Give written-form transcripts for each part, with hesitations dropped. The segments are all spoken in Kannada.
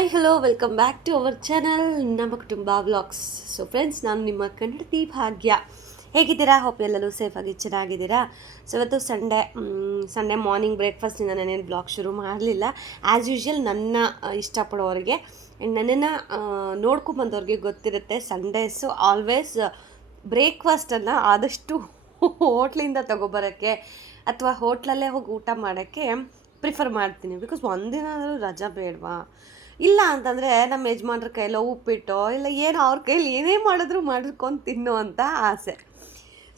Hi hello welcome back to our channel ನಮ್ಮ ಕುಟುಂಬ ವ್ಲಾಗ್ಸ್. ಸೊ ಫ್ರೆಂಡ್ಸ್, ನಾನು ನಿಮ್ಮ ಕನ್ನಡತಿ ಭಾಗ್ಯ. ಹೇಗಿದ್ದೀರಾ? ಹೋಪ್ ಎಲ್ಲರೂ ಸೇಫಾಗಿ ಚೆನ್ನಾಗಿದ್ದೀರಾ. ಸೊ ಇವತ್ತು ಸಂಡೇ ಮಾರ್ನಿಂಗ್ ಬ್ರೇಕ್ಫಾಸ್ಟಿಂದ ನಾನೇನು ಬ್ಲಾಗ್ ಶುರು ಮಾಡಲಿಲ್ಲ. ಆ್ಯಸ್ ಯೂಶ್ವಲ್ ನನ್ನ ಇಷ್ಟಪಡೋರಿಗೆ ಆ್ಯಂಡ್ ನನ್ನನ್ನು ನೋಡ್ಕೊಂಬಂದವ್ರಿಗೆ ಗೊತ್ತಿರುತ್ತೆ, ಸಂಡೇಸು ಆಲ್ವೇಸ್ ಬ್ರೇಕ್ಫಾಸ್ಟನ್ನು ಆದಷ್ಟು ಹೋಟ್ಲಿಂದ ತೊಗೊಬರೋಕ್ಕೆ ಅಥವಾ ಹೋಟ್ಲಲ್ಲೇ ಹೋಗಿ ಊಟ ಮಾಡೋಕ್ಕೆ ಪ್ರಿಫರ್ ಮಾಡ್ತೀನಿ. ಬಿಕಾಸ್ ಒಂದಿನಾದರೂ ರಜಾ ಬೇಡವಾ? ಇಲ್ಲ ಅಂತಂದರೆ ನಮ್ಮ ಯಜಮಾನ್ರ ಕೈಯಲ್ಲೋ ಉಪ್ಪಿಟ್ಟೋ ಇಲ್ಲ ಏನೋ ಅವ್ರ ಕೈಯಲ್ಲಿ ಏನೇ ಮಾಡಿದ್ರು ಮಾಡ್ಕೊಂಡು ತಿನ್ನೋ ಅಂತ ಆಸೆ.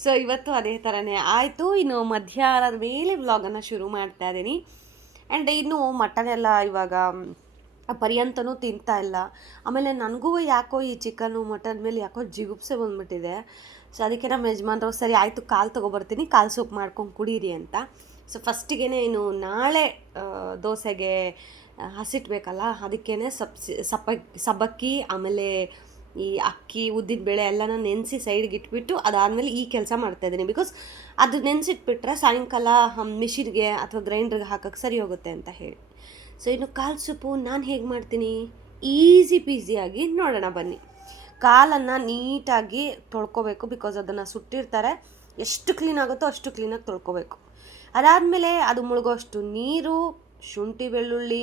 ಸೊ ಇವತ್ತು ಅದೇ ಥರನೇ ಆಯಿತು. ಇನ್ನು ಮಧ್ಯಾಹ್ನದ ಮೇಲೆ ವ್ಲಾಗನ್ನು ಶುರು ಮಾಡ್ತಾ ಇದ್ದೀನಿ. ಆ್ಯಂಡ್ ಇನ್ನು ಮಟನ್ ಎಲ್ಲ ಇವಾಗ ಪರ್ಯಂತನೂ ತಿಂತಾ ಇಲ್ಲ. ಆಮೇಲೆ ನನಗೂ ಯಾಕೋ ಈ ಚಿಕನ್ನು ಮಟನ್ ಮೇಲೆ ಯಾಕೋ ಜಿಗುಪ್ಸೆ ಬಂದುಬಿಟ್ಟಿದೆ. ಸೊ ಅದಕ್ಕೆ ನಮ್ಮ ಯಜಮಾನ್ರು ಸರಿ ಆಯಿತು, ಕಾಲು ತೊಗೊಬರ್ತೀನಿ, ಕಾಲು ಸೂಪ್ ಮಾಡ್ಕೊಂಡು ಕುಡೀರಿ ಅಂತ. ಸೊ ಫಸ್ಟಿಗೆ ಇನ್ನು ನಾಳೆ ದೋಸೆಗೆ ಹಸಿಟ್ಬೇಕಲ್ಲ, ಅದಕ್ಕೇ ಸಬ್ಬಕ್ಕಿ ಆಮೇಲೆ ಈ ಅಕ್ಕಿ ಉದ್ದಿನಬೇಳೆ ಎಲ್ಲನ ನೆನೆಸಿ ಸೈಡ್ಗೆ ಇಟ್ಬಿಟ್ಟು ಅದಾದಮೇಲೆ ಈ ಕೆಲಸ ಮಾಡ್ತಾಯಿದ್ದೀನಿ. ಬಿಕಾಸ್ ಅದು ನೆನೆಸಿಟ್ಬಿಟ್ರೆ ಸಾಯಂಕಾಲ ಮಿಷಿನ್ಗೆ ಅಥವಾ ಗ್ರೈಂಡ್ರಿಗೆ ಹಾಕೋಕ್ಕೆ ಸರಿ ಹೋಗುತ್ತೆ ಅಂತ ಹೇಳಿ. ಸೊ ಇನ್ನು ಕಾಲು ಸೂಪು ನಾನು ಹೇಗೆ ಮಾಡ್ತೀನಿ ಈಸಿ ಪೀಸಿಯಾಗಿ ನೋಡೋಣ ಬನ್ನಿ. ಕಾಲನ್ನು ನೀಟಾಗಿ ತೊಳ್ಕೊಬೇಕು, ಬಿಕಾಸ್ ಅದನ್ನು ಸುಟ್ಟಿರ್ತಾರೆ. ಎಷ್ಟು ಕ್ಲೀನ್ ಆಗುತ್ತೋ ಅಷ್ಟು ಕ್ಲೀನಾಗಿ ತೊಳ್ಕೊಬೇಕು. ಅದಾದಮೇಲೆ ಅದು ಮುಳುಗೋಷ್ಟು ನೀರು, ಶುಂಠಿ ಬೆಳ್ಳುಳ್ಳಿ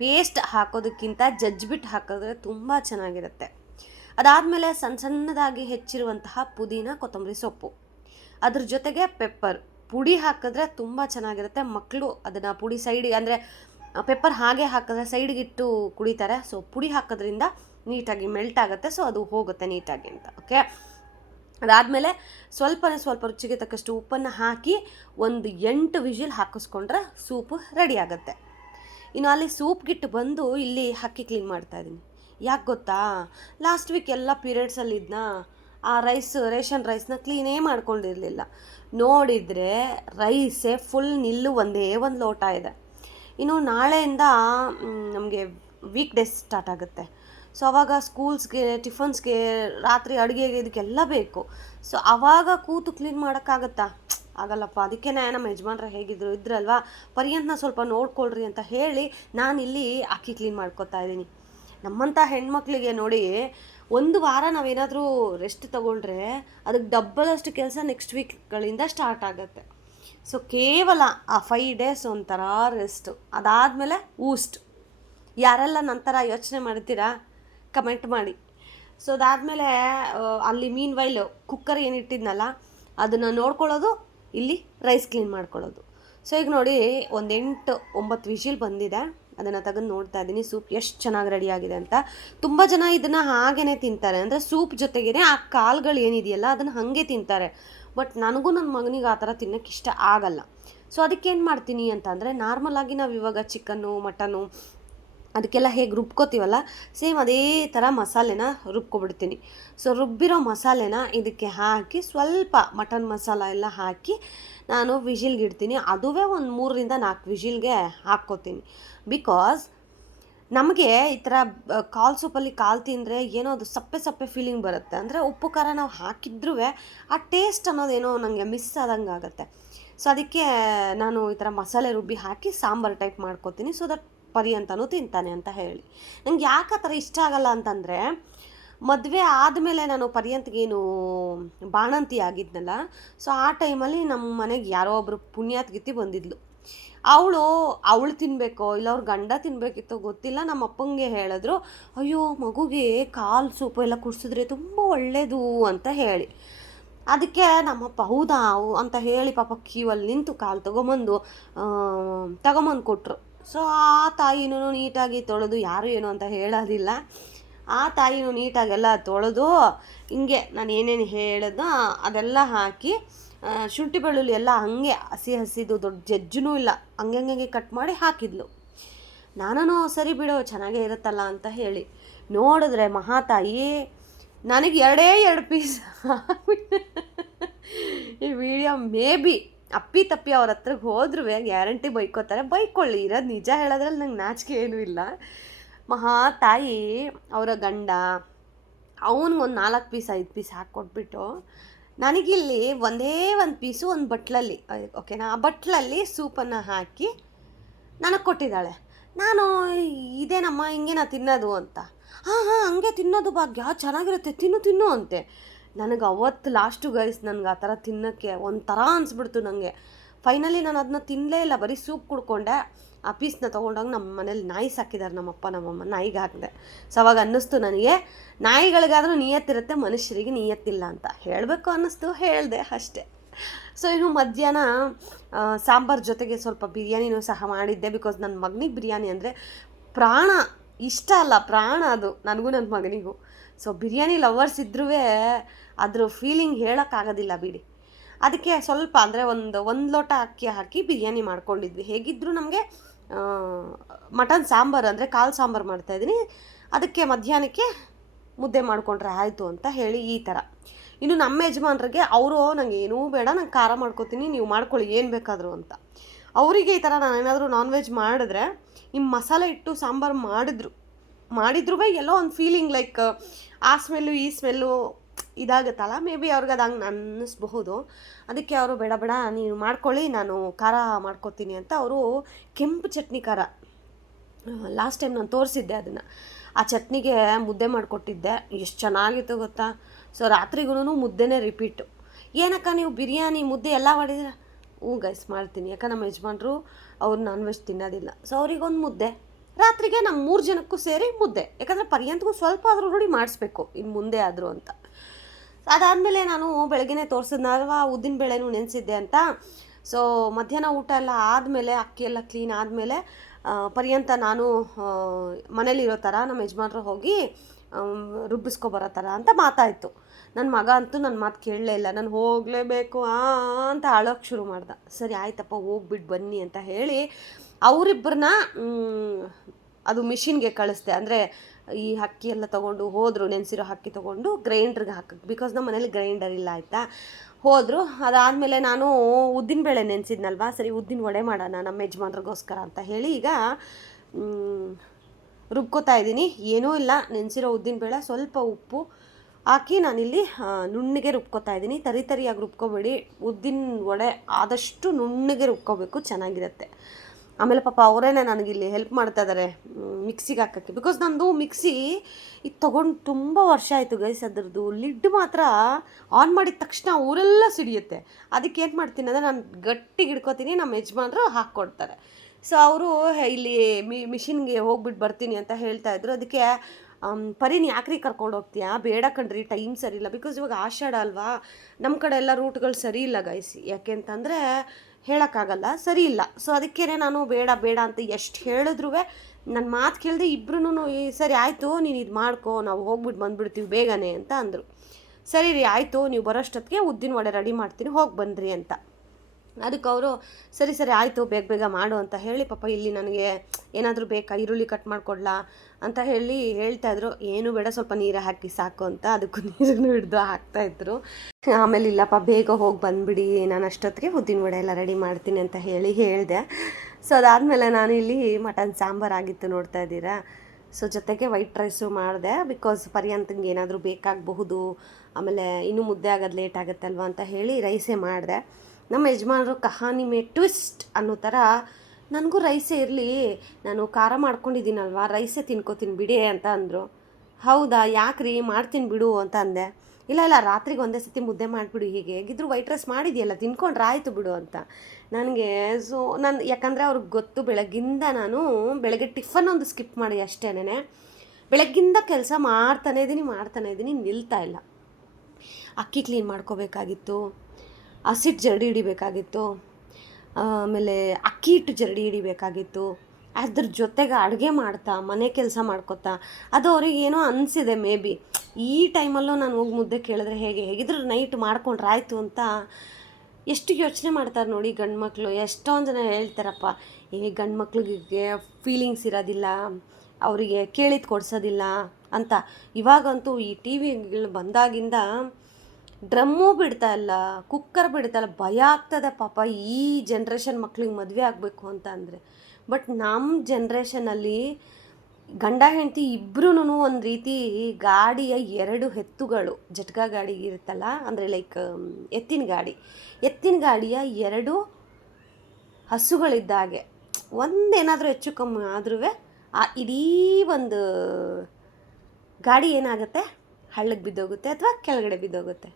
ಪೇಸ್ಟ್ ಹಾಕೋದಕ್ಕಿಂತ ಜಜ್ಜಿಬಿಟ್ಟು ಹಾಕಿದ್ರೆ ತುಂಬ ಚೆನ್ನಾಗಿರುತ್ತೆ. ಅದಾದಮೇಲೆ ಸಣ್ಣದಾಗಿ ಹೆಚ್ಚಿರುವಂತಹ ಪುದೀನ, ಕೊತ್ತಂಬರಿ ಸೊಪ್ಪು, ಅದ್ರ ಜೊತೆಗೆ ಪೆಪ್ಪರ್ ಪುಡಿ ಹಾಕಿದ್ರೆ ತುಂಬ ಚೆನ್ನಾಗಿರುತ್ತೆ. ಮಕ್ಕಳು ಅದನ್ನು ಪುಡಿ ಸೈಡಿಗೆ, ಅಂದರೆ ಪೆಪ್ಪರ್ ಹಾಗೆ ಹಾಕಿದ್ರೆ ಸೈಡಿಗಿಟ್ಟು ಕುಡಿತಾರೆ. ಸೊ ಪುಡಿ ಹಾಕೋದ್ರಿಂದ ನೀಟಾಗಿ ಮೆಲ್ಟ್ ಆಗುತ್ತೆ, ಸೊ ಅದು ಹೋಗುತ್ತೆ ನೀಟಾಗಿ ಅಂತ. ಓಕೆ, ಅದಾದಮೇಲೆ ಸ್ವಲ್ಪ ರುಚಿಗೆ ತಕ್ಕಷ್ಟು ಉಪ್ಪನ್ನು ಹಾಕಿ ಒಂದು 8 ವಿಷಿಲ್ ಹಾಕಿಸ್ಕೊಂಡ್ರೆ ಸೂಪು ರೆಡಿ ಆಗುತ್ತೆ. ಇನ್ನು ಅಲ್ಲಿ ಸೂಪ್ಗಿಟ್ಟು ಬಂದು ಇಲ್ಲಿ ಅಕ್ಕಿ ಕ್ಲೀನ್ ಮಾಡ್ತಾಯಿದ್ದೀನಿ. ಯಾಕೆ ಗೊತ್ತಾ, ಲಾಸ್ಟ್ ವೀಕ್ ಎಲ್ಲ ಪೀರಿಯಡ್ಸಲ್ಲಿದ್ದನ್ನ ಆ ರೇಷನ್ ರೈಸ್ನ ಕ್ಲೀನೇ ಮಾಡ್ಕೊಂಡಿರಲಿಲ್ಲ. ನೋಡಿದರೆ ರೈಸೇ ಫುಲ್ ನಿಲ್ಲು ಒಂದೇ ಒಂದು ಲೋಟ ಇದೆ. ಇನ್ನು ನಾಳೆಯಿಂದ ನಮಗೆ ವೀಕ್ ಡೇಸ್ ಸ್ಟಾರ್ಟ್ ಆಗುತ್ತೆ. ಸೊ ಆವಾಗ ಸ್ಕೂಲ್ಸ್ಗೆ, ಟಿಫನ್ಸ್ಗೆ, ರಾತ್ರಿ ಅಡುಗೆಗೆ ಇದಕ್ಕೆಲ್ಲ ಬೇಕು. ಸೊ ಆವಾಗ ಕೂತು ಕ್ಲೀನ್ ಮಾಡೋಕ್ಕಾಗತ್ತಾ? ಆಗಲ್ಲಪ್ಪ. ಅದಕ್ಕೆ ನಮ್ಮ ಯಜಮಾನ್ರ ಇದ್ರಲ್ವಾ, ಪರ್ಯಂತನ ಸ್ವಲ್ಪ ನೋಡ್ಕೊಳ್ರಿ ಅಂತ ಹೇಳಿ ನಾನಿಲ್ಲಿ ಅಕ್ಕಿ ಕ್ಲೀನ್ ಮಾಡ್ಕೊತಾ ಇದ್ದೀನಿ. ನಮ್ಮಂಥ ಹೆಣ್ಮಕ್ಳಿಗೆ ನೋಡಿ, ಒಂದು ವಾರ ನಾವೇನಾದರೂ ರೆಸ್ಟ್ ತೊಗೊಂಡ್ರೆ ಅದಕ್ಕೆ ಡಬ್ಬಲಷ್ಟು ಕೆಲಸ ನೆಕ್ಸ್ಟ್ ವೀಕ್ಗಳಿಂದ ಸ್ಟಾರ್ಟ್ ಆಗುತ್ತೆ. ಸೊ ಕೇವಲ ಆ 5 ಡೇಸ್ ಒಂಥರ ರೆಸ್ಟು, ಅದಾದಮೇಲೆ ಊಸ್ಟ್. ಯಾರೆಲ್ಲ ನಂತರ ಯೋಚನೆ ಮಾಡ್ತೀರಾ ಕಮೆಂಟ್ ಮಾಡಿ. ಸೊ ಅದಾದಮೇಲೆ ಅಲ್ಲಿ ಮೀನ್ ವೈಲ್ ಕುಕ್ಕರ್ ಏನಿಟ್ಟಿದ್ನಲ್ಲ ಅದನ್ನು ನೋಡ್ಕೊಳ್ಳೋದು, ಇಲ್ಲಿ ರೈಸ್ ಕ್ಲೀನ್ ಮಾಡ್ಕೊಳ್ಳೋದು. ಸೊ ಈಗ ನೋಡಿ ಒಂದು 8-9 ವಿಷಿಲ್ ಬಂದಿದೆ. ಅದನ್ನು ತೆಗೆದು ನೋಡ್ತಾ ಇದ್ದೀನಿ ಸೂಪ್ ಎಷ್ಟು ಚೆನ್ನಾಗಿ ರೆಡಿಯಾಗಿದೆ ಅಂತ. ತುಂಬ ಜನ ಇದನ್ನು ಹಾಗೇ ತಿಂತಾರೆ, ಅಂದರೆ ಸೂಪ್ ಜೊತೆಗೇ ಆ ಕಾಳುಗಳು ಏನಿದೆಯಲ್ಲ ಅದನ್ನು ಹಾಗೆ ತಿಂತಾರೆ. ಬಟ್ ನನಗೂ ನನ್ನ ಮಗನಿಗೆ ಆ ಥರ ತಿನ್ನೋಕ್ಕೆ ಇಷ್ಟ ಆಗಲ್ಲ. ಸೊ ಅದಕ್ಕೇನು ಮಾಡ್ತೀನಿ ಅಂತ ಅಂದರೆ, ನಾರ್ಮಲಾಗಿ ನಾವು ಇವಾಗ ಚಿಕನ್ನು ಮಟನು ಅದಕ್ಕೆಲ್ಲ ಹೇಗೆ ರುಬ್ಕೋತೀವಲ್ಲ, ಸೇಮ್ ಅದೇ ಥರ ಮಸಾಲೆನ ರುಬ್ಕೊಬಿಡ್ತೀನಿ. ಸೊ ರುಬ್ಬಿರೋ ಮಸಾಲೆನ ಇದಕ್ಕೆ ಹಾಕಿ ಸ್ವಲ್ಪ ಮಟನ್ ಮಸಾಲ ಎಲ್ಲ ಹಾಕಿ ನಾನು ವಿಷಿಲ್ಗೆ ಇಡ್ತೀನಿ. ಅದುವೇ ಒಂದು 3-4 ವಿಷಿಲ್ಗೆ ಹಾಕ್ಕೋತೀನಿ. ಬಿಕಾಸ್ ನಮಗೆ ಈ ಥರ ಕಾಲು ಸೂಪಲ್ಲಿ ಕಾಲು ತಿಂದರೆ ಏನೋ ಅದು ಸಪ್ಪೆ ಫೀಲಿಂಗ್ ಬರುತ್ತೆ. ಅಂದರೆ ಉಪ್ಪು ಖಾರ ನಾವು ಹಾಕಿದ್ರೂ ಆ ಟೇಸ್ಟ್ ಅನ್ನೋದೇನೋ ನನಗೆ ಮಿಸ್ ಆದಂಗೆ ಆಗುತ್ತೆ. ಸೊ ಅದಕ್ಕೆ ನಾನು ಈ ಥರ ಮಸಾಲೆ ರುಬ್ಬಿ ಹಾಕಿ ಸಾಂಬಾರು ಟೈಪ್ ಮಾಡ್ಕೋತೀನಿ. ಸೊ ದಟ್ ಪರ್ಯಂತನೂ ತಿಂತಾನೆ ಅಂತ ಹೇಳಿ. ನಂಗೆ ಯಾಕೆ ಆ ಥರ ಇಷ್ಟ ಆಗಲ್ಲ ಅಂತಂದರೆ, ಮದುವೆ ಆದಮೇಲೆ ನಾನು ಪರ್ಯಂತ್ಗೇನು ಬಾಣಂತಿ ಆಗಿದ್ನಲ್ಲ, ಸೊ ಆ ಟೈಮಲ್ಲಿ ನಮ್ಮ ಮನೆಗೆ ಯಾರೋ ಒಬ್ಬರು ಪುಣ್ಯಾತ್ಗಿತ್ತಿ ಬಂದಿದ್ಲು. ಅವಳು ತಿನ್ನಬೇಕೋ ಇಲ್ಲ ಅವ್ರ ಗಂಡ ತಿನ್ನಬೇಕಿತ್ತೋ ಗೊತ್ತಿಲ್ಲ, ನಮ್ಮ ಅಪ್ಪಂಗೆ ಹೇಳಿದ್ರು, ಅಯ್ಯೋ ಮಗುಗೆ ಕಾಲು ಸೂಪು ಎಲ್ಲ ಕುಡಿಸಿದ್ರೆ ತುಂಬ ಒಳ್ಳೆಯದು ಅಂತ ಹೇಳಿ. ಅದಕ್ಕೆ ನಮ್ಮಪ್ಪ ಹೌದಾ ಅಂತ ಹೇಳಿ ಪಾಪ ಕ್ಯೂವಲ್ಲಿ ನಿಂತು ಕಾಲು ತಗೊಂಬಂದು ಕೊಟ್ಟರು. ಸೊ ಆ ತಾಯಿನೂ ನೀಟಾಗಿ ತೊಳೆದು, ಯಾರು ಏನು ಅಂತ ಹೇಳೋದಿಲ್ಲ, ಆ ತಾಯಿನೂ ನೀಟಾಗೆಲ್ಲ ತೊಳೆದು ಹಿಂಗೆ ನಾನು ಏನೇನು ಹೇಳಿದ್ನೋ ಅದೆಲ್ಲ ಹಾಕಿ, ಶುಂಠಿ ಬೆಳ್ಳುಳ್ಳಿ ಎಲ್ಲ ಹಾಗೆ ಹಸಿದು ದೊಡ್ಡ ಜಜ್ಜೂ ಇಲ್ಲ, ಹಂಗೆ ಕಟ್ ಮಾಡಿ ಹಾಕಿದ್ಲು. ನಾನು ಸರಿ ಬಿಡೋ ಚೆನ್ನಾಗೇ ಇರುತ್ತಲ್ಲ ಅಂತ ಹೇಳಿ ನೋಡಿದ್ರೆ ಮಹಾತಾಯಿ ನನಗೆ 2 ಪೀಸ್ ಈ ವಿಡಿಯೋ ಮೇ ಬಿ ಅಪ್ಪಿ ಅವ್ರ ಹತ್ರಕ್ಕೆ ಹೋದ್ರೂ ಗ್ಯಾರಂಟಿ ಬೈಕೋತಾರೆ. ಬೈಕೊಳ್ಳಿ, ಇರೋದು ನಿಜ ಹೇಳೋದ್ರಲ್ಲಿ ನಂಗೆ ನಾಚಿಕೆ ಏನೂ ಇಲ್ಲ. ಮಹಾತಾಯಿ ಅವರ ಗಂಡ ಅವನಿಗೊಂದು 4 ಪೀಸ್ 5 ಪೀಸ್ ಹಾಕ್ಕೊಟ್ಬಿಟ್ಟು ನನಗಿಲ್ಲಿ ಒಂದೇ ಒಂದು ಪೀಸು ಒಂದು ಬಟ್ಲಲ್ಲಿ, ಓಕೆನಾ, ಆ ಬಟ್ಲಲ್ಲಿ ಸೂಪನ್ನು ಹಾಕಿ ನನಗೆ ಕೊಟ್ಟಿದ್ದಾಳೆ. ನಾನು ಇದೇನಮ್ಮ ಹಿಂಗೆ ನಾ ತಿನ್ನೋದು ಅಂತ. ಹಾಂ ಹಾಂ ಹಂಗೆ ತಿನ್ನೋದು ಭಾಗ್ಯ ಚೆನ್ನಾಗಿರುತ್ತೆ, ತಿನ್ನು ತಿನ್ನು ಅಂತೆ. ನನಗೆ ಅವತ್ತು ಲಾಸ್ಟು ಗೈಸ್ ನನಗೆ ಆ ಥರ ತಿನ್ನೋಕ್ಕೆ ಒಂಥರ ಅನಿಸ್ಬಿಡ್ತು ನನಗೆ. ಫೈನಲಿ ನಾನು ಅದನ್ನ ತಿನ್ನಲೇ ಇಲ್ಲ, ಬರೀ ಸೂಪ್ ಕುಡ್ಕೊಂಡೆ. ಆ ಪೀಸ್ನ ತೊಗೊಂಡೋಗಿ ನಮ್ಮ ಮನೇಲಿ ನಾಯಿ ಸಾಕಿದ್ದಾರೆ ನಮ್ಮಪ್ಪ ನಮ್ಮಮ್ಮ, ನಾಯಿಗೆ ಹಾಕಿದೆ. ಸೊ ಅವಾಗ ಅನ್ನಿಸ್ತು ನನಗೆ, ನಾಯಿಗಳಿಗಾದರೂ ನಿಯತ್ತಿರುತ್ತೆ, ಮನುಷ್ಯರಿಗೆ ನಿಯತ್ತಿಲ್ಲ ಅಂತ ಹೇಳಬೇಕು ಅನ್ನಿಸ್ತು, ಹೇಳಿದೆ ಅಷ್ಟೇ. ಸೊ ಇನ್ನು ಮಧ್ಯಾಹ್ನ ಸಾಂಬಾರು ಜೊತೆಗೆ ಸ್ವಲ್ಪ ಬಿರಿಯಾನಿನೂ ಸಹ ಮಾಡಿದ್ದೆ. ಬಿಕಾಸ್ ನನ್ನ ಮಗನಿಗೆ ಬಿರಿಯಾನಿ ಅಂದರೆ ಪ್ರಾಣ, ಇಷ್ಟ ಅಲ್ಲ ಪ್ರಾಣ ಅದು, ನನಗೂ ನನ್ನ ಮಗನಿಗೂ. ಸೊ ಬಿರಿಯಾನಿ ಲವರ್ಸ್ ಇದ್ರೂ ಅದ್ರ ಫೀಲಿಂಗ್ ಹೇಳೋಕ್ಕಾಗೋದಿಲ್ಲ ಬಿಡಿ. ಅದಕ್ಕೆ ಸ್ವಲ್ಪ ಅಂದರೆ ಒಂದು ಲೋಟ ಅಕ್ಕಿ ಹಾಕಿ ಬಿರಿಯಾನಿ ಮಾಡ್ಕೊಂಡಿದ್ವಿ. ಹೇಗಿದ್ದರೂ ನಮಗೆ ಮಟನ್ ಸಾಂಬಾರು ಅಂದರೆ ಕಾಲು ಸಾಂಬಾರು ಮಾಡ್ತಾಯಿದ್ದೀನಿ, ಅದಕ್ಕೆ ಮಧ್ಯಾಹ್ನಕ್ಕೆ ಮುದ್ದೆ ಮಾಡಿಕೊಂಡ್ರೆ ಆಯಿತು ಅಂತ ಹೇಳಿ ಈ ಥರ. ಇನ್ನು ನಮ್ಮ ಯಜಮಾನ್ರಿಗೆ ಅವರು ನಂಗೆ ಏನೂ ಬೇಡ, ನಂಗೆ ಖಾರ ಮಾಡ್ಕೊತೀನಿ, ನೀವು ಮಾಡ್ಕೊಳ್ಳಿ ಏನು ಬೇಕಾದರೂ ಅಂತ. ಅವರಿಗೆ ಈ ಥರ ನಾನು ಏನಾದರೂ ನಾನ್ ವೆಜ್ ಮಾಡಿದ್ರೆ ಈ ಮಸಾಲೆ ಇಟ್ಟು ಸಾಂಬಾರು ಮಾಡಿದ್ರೂ ಎಲ್ಲೋ ಒಂದು ಫೀಲಿಂಗ್ ಲೈಕ್ ಆ ಸ್ಮೆಲ್ಲು ಈ ಸ್ಮೆಲ್ಲು ಇದಾಗುತ್ತಲ್ಲ, ಮೇ ಬಿ ಅವ್ರಿಗೆ ಅದು ಹಂಗೆ ಅನ್ನಿಸ್ಬಹುದು. ಅದಕ್ಕೆ ಅವರು ಬೇಡ ಬೇಡ ನೀವು ಮಾಡ್ಕೊಳ್ಳಿ, ನಾನು ಖಾರ ಮಾಡ್ಕೊತೀನಿ ಅಂತ ಅವರು ಕೆಂಪು ಚಟ್ನಿ ಖಾರ, ಲಾಸ್ಟ್ ಟೈಮ್ ನಾನು ತೋರಿಸಿದ್ದೆ ಅದನ್ನು, ಆ ಚಟ್ನಿಗೆ ಮುದ್ದೆ ಮಾಡಿಕೊಟ್ಟಿದ್ದೆ. ಎಷ್ಟು ಚೆನ್ನಾಗಿತ್ತು ಗೊತ್ತಾ. ಸೊ ರಾತ್ರಿಗೂ ಮುದ್ದೆನೇ ರಿಪೀಟು. ಏನಕ್ಕ ನೀವು ಬಿರಿಯಾನಿ ಮುದ್ದೆ ಎಲ್ಲ ಮಾಡಿದ್ರೆ? ಗೈಸ್ ಮಾಡ್ತೀನಿ, ಯಾಕೆ ನಮ್ಮ ಯಜಮಾನ್ರು ಅವ್ರು ನಾನ್ ವೆಜ್ ತಿನ್ನೋದಿಲ್ಲ. ಸೊ ಅವ್ರಿಗೊಂದು ಮುದ್ದೆ, ರಾತ್ರಿಗೆ ನಮ್ಮ 3 ಜನಕ್ಕೂ ಸೇರಿ ಮುದ್ದೆ, ಯಾಕಂದರೆ ಪರ್ಯಂತಗೂ ಸ್ವಲ್ಪ ಆದರೂ ರೂಢಿ ಮಾಡಿಸ್ಬೇಕು ಇನ್ನು ಮುಂದೆ ಆದರೂ ಅಂತ. ಅದಾದಮೇಲೆ ನಾನು ಬೆಳಗ್ಗೆನೇ ತೋರಿಸಿದ್ನಲ್ವ ಉದ್ದಿನ ಬೇಳೆನೂ ನೆನೆಸಿದ್ದೆ ಅಂತ. ಸೊ ಮಧ್ಯಾಹ್ನ ಊಟ ಎಲ್ಲ ಆದಮೇಲೆ, ಅಕ್ಕಿ ಎಲ್ಲ ಕ್ಲೀನ್ ಆದಮೇಲೆ ಪರ್ಯಂತ ನಾನು ಮನೇಲಿರೋ ಥರ ನಮ್ಮ ಯಜಮಾನ್ರು ಹೋಗಿ ರುಬ್ಬಿಸ್ಕೊಬರೋ ಥರ ಅಂತ ಮಾತಾಯಿತು. ನನ್ನ ಮಗ ಅಂತೂ ನನ್ನ ಮಾತು ಕೇಳಲೇ ಇಲ್ಲ, ನಾನು ಹೋಗಲೇಬೇಕು ಅಂತ ಅಳೋಕ್ಕೆ ಶುರು ಮಾಡ್ದೆ. ಸರಿ ಆಯ್ತಪ್ಪ ಹೋಗ್ಬಿಟ್ಟು ಬನ್ನಿ ಅಂತ ಹೇಳಿ ಅವರಿಬ್ಬರನ್ನ ಅದು ಮಿಷಿನ್ಗೆ ಕಳಿಸ್ದೆ. ಅಂದರೆ ಈ ಅಕ್ಕಿ ಎಲ್ಲ ತೊಗೊಂಡು ಹೋದರು, ನೆನೆಸಿರೋ ಅಕ್ಕಿ ತೊಗೊಂಡು ಗ್ರೈಂಡ್ರಿಗೆ ಹಾಕಕ್ಕೆ, ಬಿಕಾಸ್ ನಮ್ಮ ಮನೇಲಿ ಗ್ರೈಂಡರ್ ಇಲ್ಲ ಆಯಿತಾ. ಹೋದರು. ಅದಾದಮೇಲೆ ನಾನು ಉದ್ದಿನಬೇಳೆ ನೆನೆಸಿದ್ನಲ್ವ, ಸರಿ ಉದ್ದಿನ ವಡೆ ಮಾಡೋಣ ನಮ್ಮ ಯಜಮಾನ್ರಿಗೋಸ್ಕರ ಅಂತ ಹೇಳಿ ಈಗ ರುಬ್ಕೋತಾ ಇದ್ದೀನಿ. ಏನೂ ಇಲ್ಲ, ನೆನೆಸಿರೋ ಉದ್ದಿನಬೇಳೆ ಸ್ವಲ್ಪ ಉಪ್ಪು ಹಾಕಿ ನಾನಿಲ್ಲಿ ನುಣ್ಣಗೆ ರುಬ್ಕೋತಾ ಇದ್ದೀನಿ. ತರಿಯಾಗಿ ರುಬ್ಕೋಬೇಡಿ, ಉದ್ದಿನ ವಡೆ ಆದಷ್ಟು ನುಣ್ಣಗೆ ರುಬ್ಕೋಬೇಕು, ಚೆನ್ನಾಗಿರುತ್ತೆ. ಆಮೇಲೆ ಪಾಪ ಅವರೇನೆ ನನಗಿಲ್ಲಿ ಹೆಲ್ಪ್ ಮಾಡ್ತಾ ಇದ್ದಾರೆ ಮಿಕ್ಸಿಗೆ ಹಾಕೋಕ್ಕೆ. ಬಿಕಾಸ್ ನಂದು ಮಿಕ್ಸಿ ಇದು ತೊಗೊಂಡು ತುಂಬ ವರ್ಷ ಆಯಿತು ಗೈಸ್. ಅದರದ್ದು ಲಿಡ್ ಮಾತ್ರ ಆನ್ ಮಾಡಿದ ತಕ್ಷಣ ಊರೆಲ್ಲ ಸಿಡಿಯುತ್ತೆ. ಅದಕ್ಕೆ ಏನು ಮಾಡ್ತೀನಿ ಅಂದರೆ ನಾನು ಗಟ್ಟಿಗೆ ಹಿಡ್ಕೊತೀನಿ, ನಮ್ಮ ಯಜಮಾನ್ರು ಹಾಕ್ಕೊಡ್ತಾರೆ. ಸೊ ಅವರು ಇಲ್ಲಿ ಮಿಷಿನ್ಗೆ ಹೋಗ್ಬಿಟ್ಟು ಬರ್ತೀನಿ ಅಂತ ಹೇಳ್ತಾಯಿದ್ರು. ಅದಕ್ಕೆ ಪರಿನ ಯಾಕ್ರಿ ಕರ್ಕೊಂಡು ಹೋಗ್ತೀಯಾ? ಬೇಡ ಕಣ್ರಿ, ಟೈಮ್ ಸರಿ ಇಲ್ಲ. ಬಿಕಾಸ್ ಇವಾಗ ಆಷಾಢ ಅಲ್ವಾ, ನಮ್ಮ ಕಡೆ ಎಲ್ಲ ರೂಟ್ಗಳು ಸರಿ ಇಲ್ಲ ಗೈಸ್. ಯಾಕೆ ಅಂತಂದರೆ ಹೇಳೋಕ್ಕಾಗಲ್ಲ, ಸರಿ ಇಲ್ಲ. ಸೊ ಅದಕ್ಕೇ ನಾನು ಬೇಡ ಬೇಡ ಅಂತ ಎಷ್ಟು ಹೇಳಿದ್ರೂ ನನ್ನ ಮಾತು ಕೇಳಿದೆ. ಇಬ್ರು ಸರಿ ಆಯಿತು ನೀನು ಇದು ಮಾಡ್ಕೊ, ನಾವು ಹೋಗ್ಬಿಟ್ಟು ಬಂದುಬಿಡ್ತೀವಿ ಬೇಗನೆ ಅಂತ ಅಂದರು. ಸರಿ ರೀ ಆಯಿತು, ನೀವು ಬರೋಷ್ಟೊತ್ತಿಗೆ ಉದ್ದಿನ ವಡೆ ರೆಡಿ ಮಾಡ್ತೀನಿ, ಹೋಗಿ ಬನ್ನಿರಿ ಅಂತ. ಅದಕ್ಕೆ ಅವರು ಸರಿ ಸರಿ ಆಯಿತು ಬೇಗ ಬೇಗ ಮಾಡು ಅಂತ ಹೇಳಿ, ಪಾಪ ಇಲ್ಲಿ ನನಗೆ ಏನಾದರೂ ಬೇಕಾ, ಈರುಳ್ಳಿ ಕಟ್ ಮಾಡಿಕೊಡ್ಲಾ ಅಂತ ಹೇಳ್ತಾಯಿದ್ರು. ಏನೂ ಬೇಡ, ಸ್ವಲ್ಪ ನೀರು ಹಾಕಿ ಸಾಕು ಅಂತ ಅದಕ್ಕೂ ನೀರನ್ನು ಹಿಡಿದು ಹಾಕ್ತಾಯಿದ್ರು. ಆಮೇಲೆ ಇಲ್ಲಪ್ಪ ಬೇಗ ಹೋಗಿ ಬಂದುಬಿಡಿ, ನಾನು ಅಷ್ಟೊತ್ತಿಗೆ ಉದ್ದಿನ ವಡೆ ಎಲ್ಲ ರೆಡಿ ಮಾಡ್ತೀನಿ ಅಂತ ಹೇಳಿದೆ. ಸೊ ಅದಾದಮೇಲೆ ನಾನು ಇಲ್ಲಿ ಮಟನ್ ಸಾಂಬಾರು ಆಗಿತ್ತು ನೋಡ್ತಾ ಇದ್ದೀರಾ. ಸೊ ಜೊತೆಗೆ ವೈಟ್ ರೈಸು ಮಾಡಿದೆ, ಬಿಕಾಸ್ ಪರ್ಯಂತಂಗೆ ಏನಾದರೂ ಬೇಕಾಗಬಹುದು, ಆಮೇಲೆ ಇನ್ನೂ ಮುದ್ದೆ ಆಗೋದು ಲೇಟ್ ಆಗುತ್ತಲ್ವ ಅಂತ ಹೇಳಿ ರೈಸೇ ಮಾಡಿದೆ. ನಮ್ಮ ಯಜಮಾನರು ಕಹಾನಿ ಮೇ ಟ್ವಿಸ್ಟ್ ಅನ್ನೋ ಥರ, ನನಗೂ ರೈಸೇ ಇರಲಿ, ನಾನು ಖಾರ ಮಾಡ್ಕೊಂಡಿದ್ದೀನಲ್ವ ರೈಸೇ ತಿನ್ಕೋತೀನಿ ಬಿಡಿ ಅಂತ ಅಂದರು. ಹೌದಾ ಯಾಕ್ರಿ, ಮಾಡ್ತೀನಿ ಬಿಡು ಅಂತ ಅಂದೆ. ಇಲ್ಲ ರಾತ್ರಿಗೆ ಒಂದೇ ಸತಿ ಮುದ್ದೆ ಮಾಡಿಬಿಡು, ಹೀಗೆ ಹೇಗಿದ್ರು ವೈಟ್ ರೈಸ್ ಮಾಡಿದೆಯಲ್ಲ ತಿನ್ಕೊಂಡ್ರೆ ಆಯಿತು ಬಿಡು ಅಂತ ನನಗೆ. ಸೊ ಯಾಕಂದರೆ ಅವ್ರಿಗೆ ಗೊತ್ತು ಬೆಳಗ್ಗಿಂದ ನಾನು ಬೆಳಗ್ಗೆ ಟಿಫನ್ ಒಂದು ಸ್ಕಿಪ್ ಮಾಡಿ ಅಷ್ಟೇನೆ, ಬೆಳಗ್ಗಿಂದ ಕೆಲಸ ಮಾಡ್ತಾನೇ ಇದ್ದೀನಿ, ನಿಲ್ತಾ ಇಲ್ಲ. ಅಕ್ಕಿ ಕ್ಲೀನ್ ಮಾಡ್ಕೋಬೇಕಾಗಿತ್ತು, ಹಸಿಟ್ಟು ಜರಡಿ ಹಿಡಿಬೇಕಾಗಿತ್ತು, ಆಮೇಲೆ ಅಕ್ಕಿ ಹಿಟ್ಟು ಜರಡಿ ಹಿಡಿಬೇಕಾಗಿತ್ತು, ಅದ್ರ ಜೊತೆಗೆ ಅಡುಗೆ ಮಾಡ್ತಾ ಮನೆ ಕೆಲಸ ಮಾಡ್ಕೊತಾ. ಅದು ಅವ್ರಿಗೆ ಏನೋ ಅನಿಸಿದೆ ಮೇ ಬಿ, ಈ ಟೈಮಲ್ಲೂ ನಾನು ಹೋಗಿ ಮುದ್ದೆ ಕೇಳಿದ್ರೆ ಹೇಗಿದ್ರು ನೈಟ್ ಮಾಡ್ಕೊಂಡ್ರೆ ಆಯಿತು ಅಂತ ಎಷ್ಟು ಯೋಚನೆ ಮಾಡ್ತಾರೆ ನೋಡಿ ಗಂಡು ಮಕ್ಕಳು. ಎಷ್ಟೊಂದು ಜನ ಹೇಳ್ತಾರಪ್ಪ, ಗಂಡು ಮಕ್ಳಿಗೆ ಫೀಲಿಂಗ್ಸ್ ಇರೋದಿಲ್ಲ, ಅವರಿಗೆ ಕೇಳಿದ್ದು ಕೊಡಿಸೋದಿಲ್ಲ ಅಂತ. ಇವಾಗಂತೂ ಈ ಟಿ ವಿಗಳು ಬಂದಾಗಿಂದ ಡ್ರಮ್ಮು ಬಿಡ್ತಾ ಇಲ್ಲ, ಕುಕ್ಕರ್ ಬಿಡ್ತಾ ಇಲ್ಲ, ಭಯ ಆಗ್ತದೆ ಪಾಪ ಈ ಜನ್ರೇಷನ್ ಮಕ್ಳಿಗೆ ಮದುವೆ ಆಗಬೇಕು ಅಂತ ಅಂದರೆ. ಬಟ್ ನಮ್ಮ ಜನ್ರೇಷನಲ್ಲಿ ಗಂಡ ಹೆಂಡತಿ ಇಬ್ಬರೂ ಒಂದು ರೀತಿ ಗಾಡಿಯ 2 ಎತ್ತುಗಳು, ಜಟ್ಕಾ ಗಾಡಿ ಇರುತ್ತಲ್ಲ, ಅಂದರೆ ಲೈಕ್ ಎತ್ತಿನ ಗಾಡಿಯ 2 ಹಸುಗಳಿದ್ದಾಗೆ. ಒಂದೇನಾದರೂ ಹೆಚ್ಚು ಕಮ್ಮಿ ಆದ್ರೂ ಆ ಇಡೀ ಒಂದು ಗಾಡಿ ಏನಾಗುತ್ತೆ, ಹಳ್ಳಕ್ಕೆ ಬಿದ್ದೋಗುತ್ತೆ ಅಥವಾ ಕೆಳಗಡೆ ಬಿದ್ದೋಗುತ್ತೆ.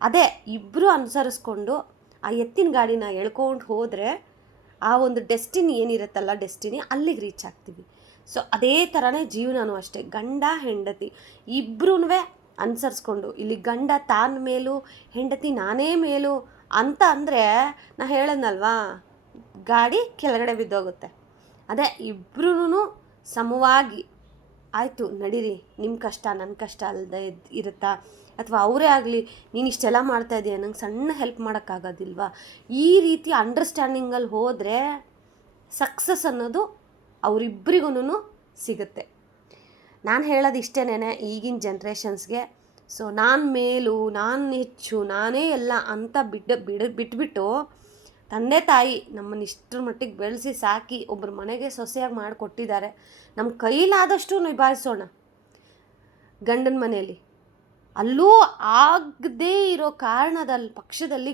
ಅದೇ ಇಬ್ಬರು ಅನುಸರಿಸ್ಕೊಂಡು ಆ ಎತ್ತಿನ ಗಾಡಿನ ಎಳ್ಕೊಂಡು ಹೋದರೆ ಆ ಒಂದು ಡೆಸ್ಟಿನಿ ಏನಿರುತ್ತಲ್ಲ, ಡೆಸ್ಟಿನಿ ಅಲ್ಲಿಗೆ ರೀಚ್ ಆಗ್ತೀವಿ. ಸೊ ಅದೇ ಥರನೇ ಜೀವನನೂ ಅಷ್ಟೇ. ಗಂಡ ಹೆಂಡತಿ ಇಬ್ಬರೂ ಅನುಸರಿಸ್ಕೊಂಡು, ಇಲ್ಲಿ ಗಂಡ ತಾನ ಮೇಲೂ ಹೆಂಡತಿ ನಾನೇ ಮೇಲೂ ಅಂತ ಅಂದರೆ ನಾ ಹೇಳದ್ನಲ್ವಾ, ಗಾಡಿ ಕೆಳಗಡೆ ಬಿದ್ದೋಗುತ್ತೆ. ಅದೇ ಇಬ್ಬರೂ ಸಮವಾಗಿ ಆಯಿತು ನಡೀರಿ, ನಿಮ್ಮ ಕಷ್ಟ ನನ್ನ ಕಷ್ಟ ಅಲ್ಲದೆ ಇರುತ್ತಾ, ಅಥವಾ ಅವರೇ ಆಗಲಿ ನೀನು ಇಷ್ಟೆಲ್ಲ ಮಾಡ್ತಾಯಿದ್ದೀಯ ನಂಗೆ ಸಣ್ಣ ಹೆಲ್ಪ್ ಮಾಡೋಕ್ಕಾಗೋದಿಲ್ವಾ, ಈ ರೀತಿ ಅಂಡರ್ಸ್ಟ್ಯಾಂಡಿಂಗಲ್ಲಿ ಹೋದರೆ ಸಕ್ಸಸ್ ಅನ್ನೋದು ಅವರಿಬ್ಬರಿಗೂ ಸಿಗುತ್ತೆ. ನಾನು ಹೇಳೋದು ಇಷ್ಟೇನೆ ಈಗಿನ ಜನ್ರೇಷನ್ಸ್ಗೆ. ಸೊ ನಾನು ಮೇಲು, ನಾನು ಹೆಚ್ಚು, ನಾನೇ ಎಲ್ಲ ಅಂತ ಬಿಟ್ಬಿಟ್ಟು ತಂದೆ ತಾಯಿ ನಮ್ಮನ್ನು ಇಷ್ಟರ ಮಟ್ಟಿಗೆ ಬೆಳೆಸಿ ಸಾಕಿ ಒಬ್ಬರ ಮನೆಗೆ ಸೊಸೆಯಾಗಿ ಮಾಡಿಕೊಟ್ಟಿದ್ದಾರೆ. ನಮ್ಮ ಕೈಲಾದಷ್ಟು ನಿಭಾಯಿಸೋಣ. ಗಂಡನ ಮನೆಯಲ್ಲಿ ಅಲ್ಲೂ ಆಗದೇ ಇರೋ ಕಾರಣದಲ್ಲಿ ಪಕ್ಷದಲ್ಲಿ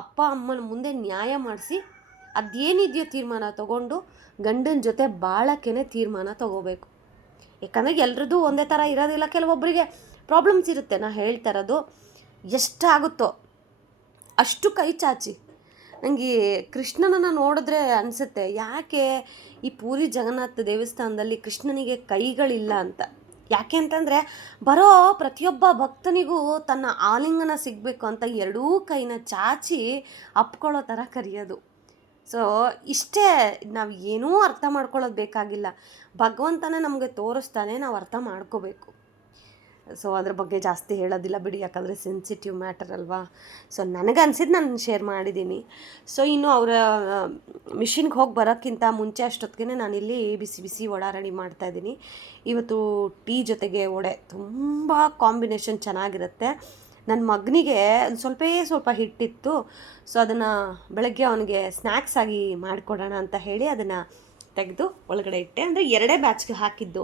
ಅಪ್ಪ ಅಮ್ಮನ ಮುಂದೆ ನ್ಯಾಯ ಮಾಡಿಸಿ ಅದೇನಿದೆಯೋ ತೀರ್ಮಾನ ತೊಗೊಂಡು ಗಂಡನ ಜೊತೆ ಬಾಳಕ್ಕೇ ತೀರ್ಮಾನ ತೊಗೋಬೇಕು. ಯಾಕಂದರೆ ಎಲ್ರದ್ದು ಒಂದೇ ಥರ ಇರೋದಿಲ್ಲ, ಕೆಲವೊಬ್ಬರಿಗೆ ಪ್ರಾಬ್ಲಮ್ಸ್ ಇರುತ್ತೆ. ನಾ ಹೇಳ್ತಾ ಇರೋದು ಎಷ್ಟಾಗುತ್ತೋ ಅಷ್ಟು ಕೈ ಚಾಚಿ. ನನಗೆ ಕೃಷ್ಣನನ್ನು ನೋಡಿದ್ರೆ ಅನಿಸುತ್ತೆ, ಯಾಕೆ ಈ ಪೂರಿ ಜಗನ್ನಾಥ ದೇವಸ್ಥಾನದಲ್ಲಿ ಕೃಷ್ಣನಿಗೆ ಕೈಗಳಿಲ್ಲ ಅಂತ. ಯಾಕೆ ಅಂತಂದರೆ ಬರೋ ಪ್ರತಿಯೊಬ್ಬ ಭಕ್ತನಿಗೂ ತನ್ನ ಆಲಿಂಗನ ಸಿಗಬೇಕು ಅಂತ ಎರಡೂ ಕೈನ ಚಾಚಿ ಅಪ್ಕೊಳ್ಳೋ ಥರ ಕರೆಯೋದು. ಸೊ ಇಷ್ಟೇ, ನಾವು ಏನೂ ಅರ್ಥ ಮಾಡ್ಕೊಳ್ಳೋದು ಬೇಕಾಗಿಲ್ಲ. ಭಗವಂತನೇ ನಮಗೆ ತೋರಿಸ್ತಾನೆ, ನಾವು ಅರ್ಥ ಮಾಡ್ಕೋಬೇಕು. ಸೊ ಅದ್ರ ಬಗ್ಗೆ ಜಾಸ್ತಿ ಹೇಳೋದಿಲ್ಲ ಬಿಡಿ, ಯಾಕಂದರೆ ಸೆನ್ಸಿಟಿವ್ ಮ್ಯಾಟರ್ ಅಲ್ವಾ. ಸೊ ನನಗೆ ಅನಿಸಿದ್ದು ನಾನು ಶೇರ್ ಮಾಡಿದ್ದೀನಿ. ಸೊ ಇನ್ನು ಅವರ ಮಿಷಿನ್ಗೆ ಹೋಗಿ ಬರೋಕ್ಕಿಂತ ಮುಂಚೆ ಅಷ್ಟೊತ್ತಿಗೆ ನಾನಿಲ್ಲಿ ಬಿಸಿ ಬಿಸಿ ವಡೆ ರೆಡಿ ಮಾಡ್ತಾಯಿದ್ದೀನಿ. ಇವತ್ತು ಟೀ ಜೊತೆಗೆ ವಡೆ ತುಂಬ ಕಾಂಬಿನೇಷನ್ ಚೆನ್ನಾಗಿರುತ್ತೆ. ನನ್ನ ಮಗನಿಗೆ ಸ್ವಲ್ಪ ಹಿಟ್ಟಿತ್ತು. ಸೊ ಅದನ್ನು ಬೆಳಗ್ಗೆ ಅವನಿಗೆ ಸ್ನ್ಯಾಕ್ಸ್ ಆಗಿ ಮಾಡಿಕೊಡೋಣ ಅಂತ ಹೇಳಿ ಅದನ್ನು ತೆಗೆದು ಒಳಗಡೆ ಇಟ್ಟೆ. ಅಂದರೆ 2 ಬ್ಯಾಚ್ಗೆ ಹಾಕಿದ್ದು,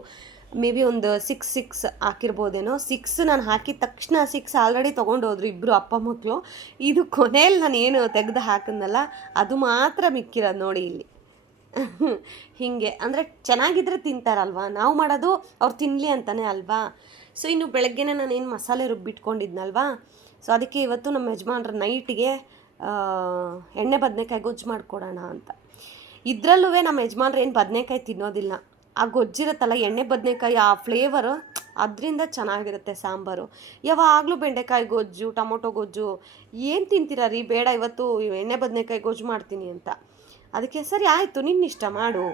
ಮೇ ಬಿ ಒಂದು 6 ಹಾಕಿರ್ಬೋದೇನೋ. 6 ನಾನು ಹಾಕಿದ ತಕ್ಷಣ 6 ಆಲ್ರೆಡಿ ತೊಗೊಂಡೋದ್ರು ಇಬ್ಬರು ಅಪ್ಪ ಮಕ್ಕಳು. ಇದು ಕೊನೆಯಲ್ಲಿ ನಾನು ಏನು ತೆಗೆದು ಹಾಕಿದ್ನಲ್ಲ ಅದು ಮಾತ್ರ ಮಿಕ್ಕಿರೋದು ನೋಡಿ ಇಲ್ಲಿ. ಹೀಗೆ ಅಂದರೆ ಚೆನ್ನಾಗಿದ್ರೆ ತಿಂತಾರಲ್ವಾ, ನಾವು ಮಾಡೋದು ಅವ್ರು ತಿನ್ನಲಿ ಅಂತಲೇ ಅಲ್ವಾ. ಸೊ ಇನ್ನು ಬೆಳಗ್ಗೆನೇ ನಾನೇನು ಮಸಾಲೆ ರುಬ್ಬಿಟ್ಕೊಂಡಿದ್ನಲ್ವಾ, ಸೊ ಅದಕ್ಕೆ ಇವತ್ತು ನಮ್ಮ ಯಜಮಾನ್ರ ನೈಟಿಗೆ ಎಣ್ಣೆ ಬದನೆಕಾಯಿ ಗೊಜ್ಜು ಮಾಡಿಕೊಡೋಣ ಅಂತ. ಇದರಲ್ಲೂ ನಮ್ಮ ಯಜಮಾನ್ರು ಏನು ಬದನೆಕಾಯಿ ತಿನ್ನೋದಿಲ್ಲ. ಆ ಗೊಜ್ಜಿರುತ್ತಲ್ಲ, ಎಣ್ಣೆ ಬದನೆಕಾಯಿ ಆ ಫ್ಲೇವರು ಅದರಿಂದ ಚೆನ್ನಾಗಿರುತ್ತೆ ಸಾಂಬಾರು. ಯಾವಾಗಲೂ ಬೆಂಡೆಕಾಯಿ ಗೊಜ್ಜು, ಟೊಮೊಟೊ ಗೊಜ್ಜು ಏನು ತಿಂತೀರ ರೀ, ಬೇಡ ಇವತ್ತು ಎಣ್ಣೆ ಬದನೆಕಾಯಿ ಗೊಜ್ಜು ಮಾಡ್ತೀನಿ ಅಂತ. ಅದಕ್ಕೆ ಸರಿ ಆಯಿತು ನಿನ್ನಿಷ್ಟ ಮಾಡು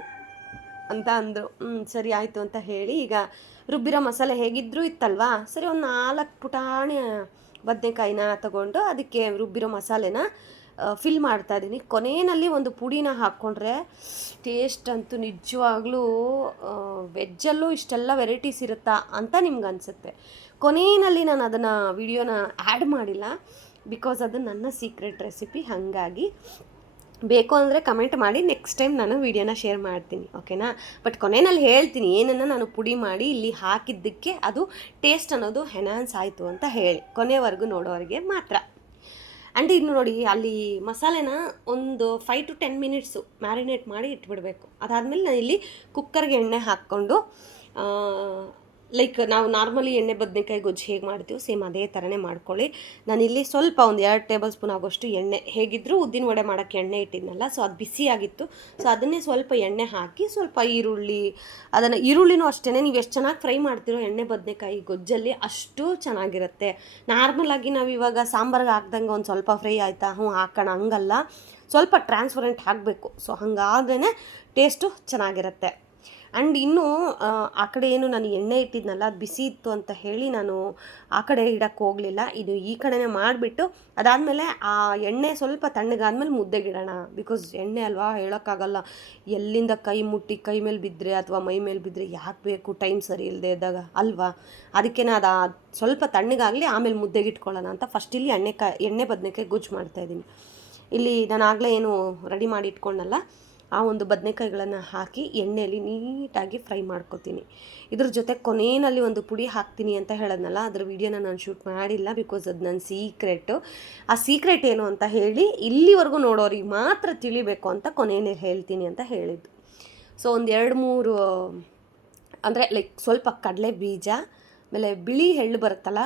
ಅಂತ ಅಂದರು. ಸರಿ ಆಯಿತು ಅಂತ ಹೇಳಿ ಈಗ ರುಬ್ಬಿರೋ ಮಸಾಲೆ ಹೇಗಿದ್ದರೂ ಇತ್ತಲ್ವಾ, ಸರಿ ಒಂದು 4 ಪುಟಾಣಿ ಬದನೆಕಾಯಿನ ತಗೊಂಡು ಅದಕ್ಕೆ ರುಬ್ಬಿರೋ ಮಸಾಲೆನ ಫಿಲ್ ಮಾಡ್ತಾಯಿದ್ದೀನಿ. ಕೊನೆಯಲ್ಲಿ ಒಂದು ಪುಡಿನ ಹಾಕ್ಕೊಂಡ್ರೆ ಟೇಸ್ಟ್ ಅಂತೂ ನಿಜವಾಗ್ಲೂ ವೆಜ್ಜಲ್ಲೂ ಇಷ್ಟೆಲ್ಲ ವೆರೈಟೀಸ್ ಇರುತ್ತಾ ಅಂತ ನಿಮ್ಗೆ ಅನಿಸುತ್ತೆ. ಕೊನೆಯಲ್ಲಿ ನಾನು ಅದನ್ನು ವಿಡಿಯೋನ ಆ್ಯಡ್ ಮಾಡಿಲ್ಲ, ಬಿಕಾಸ್ ಅದು ನನ್ನ ಸೀಕ್ರೆಟ್ ರೆಸಿಪಿ. ಹಾಗಾಗಿ ಬೇಕು ಅಂದರೆ ಕಮೆಂಟ್ ಮಾಡಿ, ನೆಕ್ಸ್ಟ್ ಟೈಮ್ ನಾನು ವೀಡಿಯೋನ ಶೇರ್ ಮಾಡ್ತೀನಿ, ಓಕೆನಾ. ಬಟ್ ಕೊನೆಯಲ್ಲಿ ಹೇಳ್ತೀನಿ ಏನನ್ನು ನಾನು ಪುಡಿ ಮಾಡಿ ಇಲ್ಲಿ ಹಾಕಿದ್ದಕ್ಕೆ ಅದು ಟೇಸ್ಟ್ ಅನ್ನೋದು ಎನ್ಹಾನ್ಸ್ ಆಯಿತು ಅಂತ ಹೇಳಿ, ಕೊನೆವರೆಗೂ ನೋಡೋರಿಗೆ ಮಾತ್ರ. ಆ್ಯಂಡ್ ಇನ್ನು ನೋಡಿ, ಅಲ್ಲಿ ಮಸಾಲೆನ ಒಂದು 5 to 10 ಮಿನಿಟ್ಸು ಮ್ಯಾರಿನೇಟ್ ಮಾಡಿ ಇಟ್ಬಿಡಬೇಕು. ಅದಾದಮೇಲೆ ನಾನು ಇಲ್ಲಿ ಕುಕ್ಕರ್ಗೆ ಎಣ್ಣೆ ಹಾಕ್ಕೊಂಡು ಲೈಕ್ ನಾವು ನಾರ್ಮಲಿ ಎಣ್ಣೆ ಬದನೆಕಾಯಿ ಗೊಜ್ಜು ಹೇಗೆ ಮಾಡ್ತೀವಿ ಸೇಮ್ ಅದೇ ಥರನೇ ಮಾಡ್ಕೊಳ್ಳಿ. ನಾನಿಲ್ಲಿ ಸ್ವಲ್ಪ ಒಂದು 2 ಟೇಬಲ್ ಸ್ಪೂನ್ ಆಗೋಷ್ಟು ಎಣ್ಣೆ, ಹೇಗಿದ್ದರೂ ಉದ್ದಿನ ವಡೆ ಮಾಡೋಕ್ಕೆ ಎಣ್ಣೆ ಇಟ್ಟಿದ್ನಲ್ಲ, ಸೊ ಅದು ಬಿಸಿಯಾಗಿತ್ತು. ಸೊ ಅದನ್ನೇ ಸ್ವಲ್ಪ ಎಣ್ಣೆ ಹಾಕಿ ಸ್ವಲ್ಪ ಈರುಳ್ಳಿನೂ ಅಷ್ಟೇ, ನೀವು ಎಷ್ಟು ಚೆನ್ನಾಗಿ ಫ್ರೈ ಮಾಡ್ತೀರೋ ಎಣ್ಣೆ ಬದನೆಕಾಯಿ ಗೊಜ್ಜಲ್ಲಿ ಅಷ್ಟು ಚೆನ್ನಾಗಿರುತ್ತೆ. ನಾರ್ಮಲಾಗಿ ನಾವು ಇವಾಗ ಸಾಂಬಾರ್ಗೆ ಹಾಕ್ದಂಗೆ ಒಂದು ಸ್ವಲ್ಪ ಫ್ರೈ ಆಯಿತಾ ಹಾಕೋಣ, ಹಂಗಲ್ಲ, ಸ್ವಲ್ಪ ಟ್ರಾನ್ಸ್ಪರೆಂಟ್ ಹಾಕಬೇಕು. ಸೊ ಹಾಗಾದ್ರೇ ಟೇಸ್ಟು ಚೆನ್ನಾಗಿರುತ್ತೆ. ಆ್ಯಂಡ್ ಇನ್ನೂ ಆ ಕಡೆ ಏನು ನಾನು ಎಣ್ಣೆ ಇಟ್ಟಿದ್ನಲ್ಲ ಅದು ಬಿಸಿ ಇತ್ತು ಅಂತ ಹೇಳಿ ನಾನು ಆ ಕಡೆ ಇಡಕ್ಕೆ ಹೋಗಲಿಲ್ಲ. ಇದು ಈ ಕಡೆನೇ ಮಾಡಿಬಿಟ್ಟು ಅದಾದಮೇಲೆ ಆ ಎಣ್ಣೆ ಸ್ವಲ್ಪ ತಣ್ಣಗಾದ್ಮೇಲೆ ಮುದ್ದೆಗಿಡೋಣ. ಬಿಕಾಸ್ ಎಣ್ಣೆ ಅಲ್ವಾ, ಹೇಳೋಕ್ಕಾಗಲ್ಲ ಎಲ್ಲಿಂದ ಕೈ ಮುಟ್ಟಿ ಕೈ ಮೇಲೆ ಬಿದ್ದರೆ ಅಥವಾ ಮೈ ಮೇಲೆ ಬಿದ್ದರೆ ಯಾಕೆ ಬೇಕು, ಟೈಮ್ ಸರಿ ಇಲ್ಲದೆ ಇದ್ದಾಗ ಅಲ್ವಾ. ಅದಕ್ಕೆ ಅದು ಸ್ವಲ್ಪ ತಣ್ಣಗಾಗಲಿ ಆಮೇಲೆ ಮುದ್ದೆಗಿಟ್ಕೊಳ್ಳೋಣ ಅಂತ ಫಸ್ಟ್ ಇಲ್ಲಿ ಎಣ್ಣೆ ಬದನೆಕಾಯಿ ಗೊಜ್ಜು ಮಾಡ್ತಾಯಿದ್ದೀನಿ. ಇಲ್ಲಿ ನಾನು ಆಗಲೇ ಏನು ರೆಡಿ ಮಾಡಿ ಇಟ್ಕೊಂಡಲ್ಲ ಆ ಒಂದು ಬದನೆಕಾಯಿಗಳನ್ನು ಹಾಕಿ ಎಣ್ಣೆಯಲ್ಲಿ ನೀಟಾಗಿ ಫ್ರೈ ಮಾಡ್ಕೊತೀನಿ. ಇದ್ರ ಜೊತೆ ಕೊನೆಯಲ್ಲಿ ಒಂದು ಪುಡಿ ಹಾಕ್ತೀನಿ ಅಂತ ಹೇಳೋದ್ನಲ್ಲ, ಅದ್ರ ವೀಡಿಯೋನ ನಾನು ಶೂಟ್ ಮಾಡಿಲ್ಲ, ಬಿಕಾಸ್ ಅದು ನನ್ನ ಸೀಕ್ರೆಟು. ಆ ಸೀಕ್ರೆಟ್ ಏನು ಅಂತ ಹೇಳಿ ಇಲ್ಲಿವರೆಗೂ ನೋಡೋರಿಗೆ ಮಾತ್ರ ತಿಳಿಬೇಕು ಅಂತ ಕೊನೆಯಲ್ಲಿ ಹೇಳ್ತೀನಿ ಅಂತ ಹೇಳಿದ್ದು. ಸೊ ಒಂದು 2-3 ಅಂದರೆ ಲೈಕ್ ಸ್ವಲ್ಪ ಕಡಲೆ ಬೀಜ, ಆಮೇಲೆ ಬಿಳಿ ಎಳ್ಳು ಬರುತ್ತಲ್ಲ,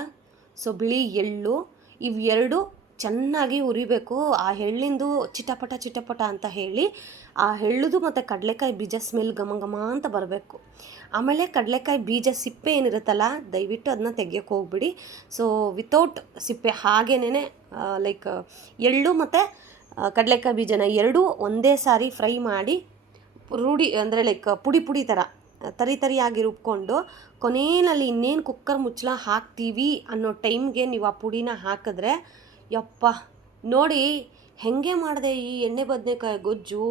ಸೊ ಬಿಳಿ ಎಳ್ಳು, ಇವು 2 ಚೆನ್ನಾಗಿ ಉರಿಬೇಕು. ಆ ಎಳ್ಳಿಂದು ಚಿಟಪಟ ಅಂತ ಹೇಳಿ ಆ ಎಳ್ಳುದು ಮತ್ತು ಕಡಲೆಕಾಯಿ ಬೀಜ ಸ್ಮೆಲ್ ಘಮ ಘಮ ಅಂತ ಬರಬೇಕು. ಆಮೇಲೆ ಕಡಲೆಕಾಯಿ ಬೀಜ ಸಿಪ್ಪೆ ಏನಿರುತ್ತಲ್ಲ, ದಯವಿಟ್ಟು ಅದನ್ನ ತೆಗಿಯೋಕ್ಕೆ ಹೋಗ್ಬಿಡಿ. ಸೊ ವಿತೌಟ್ ಸಿಪ್ಪೆ ಹಾಗೇನೆ ಲೈಕ್ ಎಳ್ಳು ಮತ್ತು ಕಡಲೆಕಾಯಿ ಬೀಜನ 2 ಒಂದೇ ಸಾರಿ ಫ್ರೈ ಮಾಡಿ ರೂಢಿ ಅಂದರೆ ಲೈಕ್ ಪುಡಿ ಥರ ತರಿಯಾಗಿ ರುಬ್ಕೊಂಡು ಕೊನೆಯಲ್ಲಿ ಇನ್ನೇನು ಕುಕ್ಕರ್ ಮುಚ್ಚಳ ಹಾಕ್ತೀವಿ ಅನ್ನೋ ಟೈಮ್ಗೆ ನೀವು ಆ ಪುಡಿನ ಹಾಕಿದ್ರೆ ಯಪ್ಪ ನೋಡಿ ಹೆಂಗೆ ಮಾಡಿದೆ ಈ ಎಣ್ಣೆ ಬದನೆಕಾಯಿ ಗೊಜ್ಜು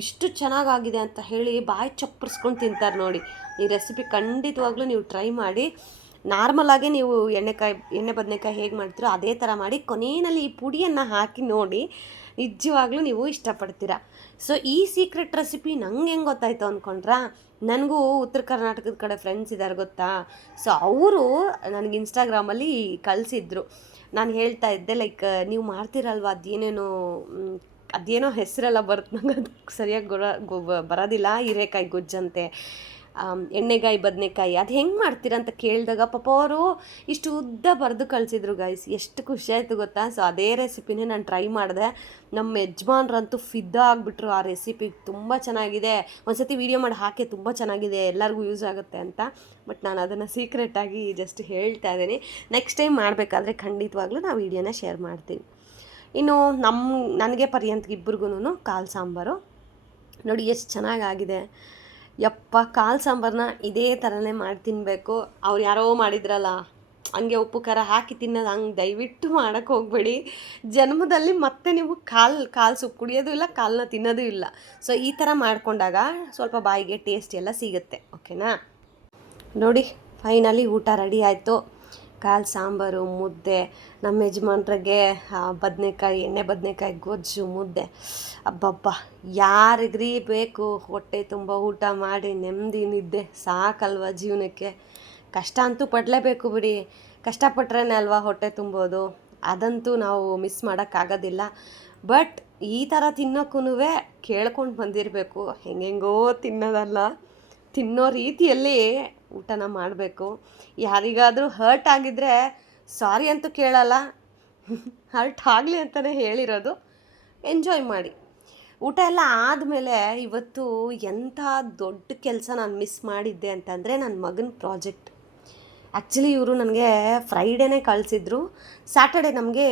ಇಷ್ಟು ಚೆನ್ನಾಗಾಗಿದೆ ಅಂತ ಹೇಳಿ ಬಾಯಿ ಚಪ್ಪರಿಸ್ಕೊಂಡು ತಿಂತಾರೆ ನೋಡಿ. ಈ ರೆಸಿಪಿ ಖಂಡಿತವಾಗ್ಲೂ ನೀವು ಟ್ರೈ ಮಾಡಿ. ನಾರ್ಮಲಾಗಿ ನೀವು ಎಣ್ಣೆ ಬದನೆಕಾಯಿ ಹೇಗೆ ಮಾಡ್ತೀರೋ ಅದೇ ಥರ ಮಾಡಿ ಕೊನೆಯಲ್ಲಿ ಈ ಪುಡಿಯನ್ನು ಹಾಕಿ ನೋಡಿ, ನಿಜವಾಗ್ಲೂ ನೀವು ಇಷ್ಟಪಡ್ತೀರಾ. ಸೊ ಈ ಸೀಕ್ರೆಟ್ ರೆಸಿಪಿ ನಂಗೆ ಹೆಂಗೆ ಗೊತ್ತಾಯಿತು ಅಂದ್ಕೊಂಡ್ರಾ, ನನಗೂ ಉತ್ತರ ಕರ್ನಾಟಕದ ಕಡೆ ಫ್ರೆಂಡ್ಸ್ ಇದ್ದಾರೆ ಗೊತ್ತಾ. ಸೊ ಅವರು ನನಗೆ ಇನ್ಸ್ಟಾಗ್ರಾಮಲ್ಲಿ ಕಳಿಸಿದ್ರು. ನಾನು ಹೇಳ್ತಾ ಇದ್ದೆ ಲೈಕ್ ನೀವು ಮಾಡ್ತೀರಲ್ವ ಅದೇನೋ ಹೆಸರೆಲ್ಲ ಬರುತ್ತೆ, ನಂಗೆ ಅದು ಸರಿಯಾಗಿ ಬರೋದಿಲ್ಲ. ಹೀರೆಕಾಯಿ ಗೊಜ್ಜಂತೆ, ಎಣ್ಣೆಗಾಯಿ ಬದನೆಕಾಯಿ, ಅದು ಹೆಂಗೆ ಮಾಡ್ತೀರಾ ಅಂತ ಕೇಳಿದಾಗ ಪಾಪ ಅವರು ಇಷ್ಟು ಉದ್ದ ಬರೆದು ಕಳಿಸಿದ್ರು ಗೈಸ್. ಎಷ್ಟು ಖುಷಿ ಆಯಿತು ಗೊತ್ತಾ. ಸೊ ಅದೇ ರೆಸಿಪಿನೇ ನಾನು ಟ್ರೈ ಮಾಡಿದೆ. ನಮ್ಮ ಯಜಮಾನ್ರಂತೂ ಫಿದಾ ಆಗಿಬಿಟ್ರು ಆ ರೆಸಿಪಿ. ತುಂಬ ಚೆನ್ನಾಗಿದೆ, ಒಂದ್ಸತಿ ವೀಡಿಯೋ ಮಾಡಿ ಹಾಕಿ, ತುಂಬ ಚೆನ್ನಾಗಿದೆ, ಎಲ್ಲರಿಗೂ ಯೂಸ್ ಆಗುತ್ತೆ ಅಂತ. ಬಟ್ ನಾನು ಅದನ್ನು ಸೀಕ್ರೆಟಾಗಿ ಜಸ್ಟ್ ಹೇಳ್ತಾ ಇದ್ದೀನಿ. ನೆಕ್ಸ್ಟ್ ಟೈಮ್ ಮಾಡಬೇಕಾದ್ರೆ ಖಂಡಿತವಾಗ್ಲೂ ನಾವು ವೀಡಿಯೋನ ಶೇರ್ ಮಾಡ್ತೀನಿ. ಇನ್ನು ನನಗೆ ಪರ್ಯಂತ್ಗೆ ಇಬ್ಬರಿಗೂ ಕಾಳು ಸಾಂಬಾರು ನೋಡಿ ಎಷ್ಟು ಚೆನ್ನಾಗಾಗಿದೆ. ಯಪ್ಪ, ಕಾಳು ಸಾಂಬಾರನ್ನ ಇದೇ ಥರನೇ ಮಾಡಿ ತಿನ್ನಬೇಕು. ಅವ್ರು ಯಾರೋ ಮಾಡಿದ್ರಲ್ಲ ಹಂಗೆ ಉಪ್ಪು ಖಾರ ಹಾಕಿ ತಿನ್ನೋದು, ಹಂಗೆ ದಯವಿಟ್ಟು ಮಾಡೋಕ್ಕೆ ಹೋಗಬೇಡಿ. ಜನ್ಮದಲ್ಲಿ ಮತ್ತೆ ನೀವು ಕಾಲು ಸೂಪ್ ಕುಡಿಯೋದು ಇಲ್ಲ, ಕಾಳನ್ನ ತಿನ್ನೋದು ಇಲ್ಲ. ಸೊ ಈ ಥರ ಮಾಡಿಕೊಂಡಾಗ ಸ್ವಲ್ಪ ಬಾಯಿಗೆ ಟೇಸ್ಟ್ ಎಲ್ಲ ಸಿಗುತ್ತೆ. ಓಕೆನಾ. ನೋಡಿ ಫೈನಲಿ ಊಟ ರೆಡಿ ಆಯಿತು. ಕಾಳು ಸಾಂಬಾರು, ಮುದ್ದೆ, ನಮ್ಮ ಯಜಮಾನ್ರಿಗೆ ಎಣ್ಣೆ ಬದನೆಕಾಯಿ ಗೊಜ್ಜು, ಮುದ್ದೆ. ಅಬ್ಬಬ್ಬ, ಯಾರಿಗ್ರಿ ಬೇಕು ಹೊಟ್ಟೆ ತುಂಬ ಊಟ ಮಾಡಿ ನೆಮ್ಮದಿ ನಿದ್ದೆ, ಸಾಕಲ್ವ ಜೀವನಕ್ಕೆ. ಕಷ್ಟ ಅಂತೂ ಪಡಲೇಬೇಕು ಬಿಡಿ, ಕಷ್ಟಪಟ್ರೇ ಅಲ್ವಾ ಹೊಟ್ಟೆ ತುಂಬೋದು. ಅದಂತೂ ನಾವು ಮಿಸ್ ಮಾಡೋಕ್ಕಾಗೋದಿಲ್ಲ. ಬಟ್ ಈ ಥರ ತಿನ್ನೋಕ್ಕೂ ಕೇಳ್ಕೊಂಡು ಬಂದಿರಬೇಕು. ಹೆಂಗೆಂಗೋ ತಿನ್ನೋದಲ್ಲ, ತಿನ್ನೋ ರೀತಿಯಲ್ಲಿ ಊಟನ ಮಾಡಬೇಕು. ಯಾರಿಗಾದರೂ ಹರ್ಟ್ ಆಗಿದ್ದರೆ ಸಾರಿ ಅಂತೂ ಕೇಳಲ್ಲ, ಹರ್ಟ್ ಆಗಲಿ ಅಂತಲೇ ಹೇಳಿರೋದು. ಎಂಜಾಯ್ ಮಾಡಿ. ಊಟ ಎಲ್ಲ ಆದಮೇಲೆ ಇವತ್ತು ಎಂಥ ದೊಡ್ಡ ಕೆಲಸ ನಾನು ಮಿಸ್ ಮಾಡಿದ್ದೆ ಅಂತಂದರೆ ನನ್ನ ಮಗನ ಪ್ರಾಜೆಕ್ಟ್. ಆ್ಯಕ್ಚುಲಿ ಇವರು ನನಗೆ ಫ್ರೈಡೇನೇ ಕಳಿಸಿದ್ರು. ಸ್ಯಾಟರ್ಡೆ ನಮಗೆ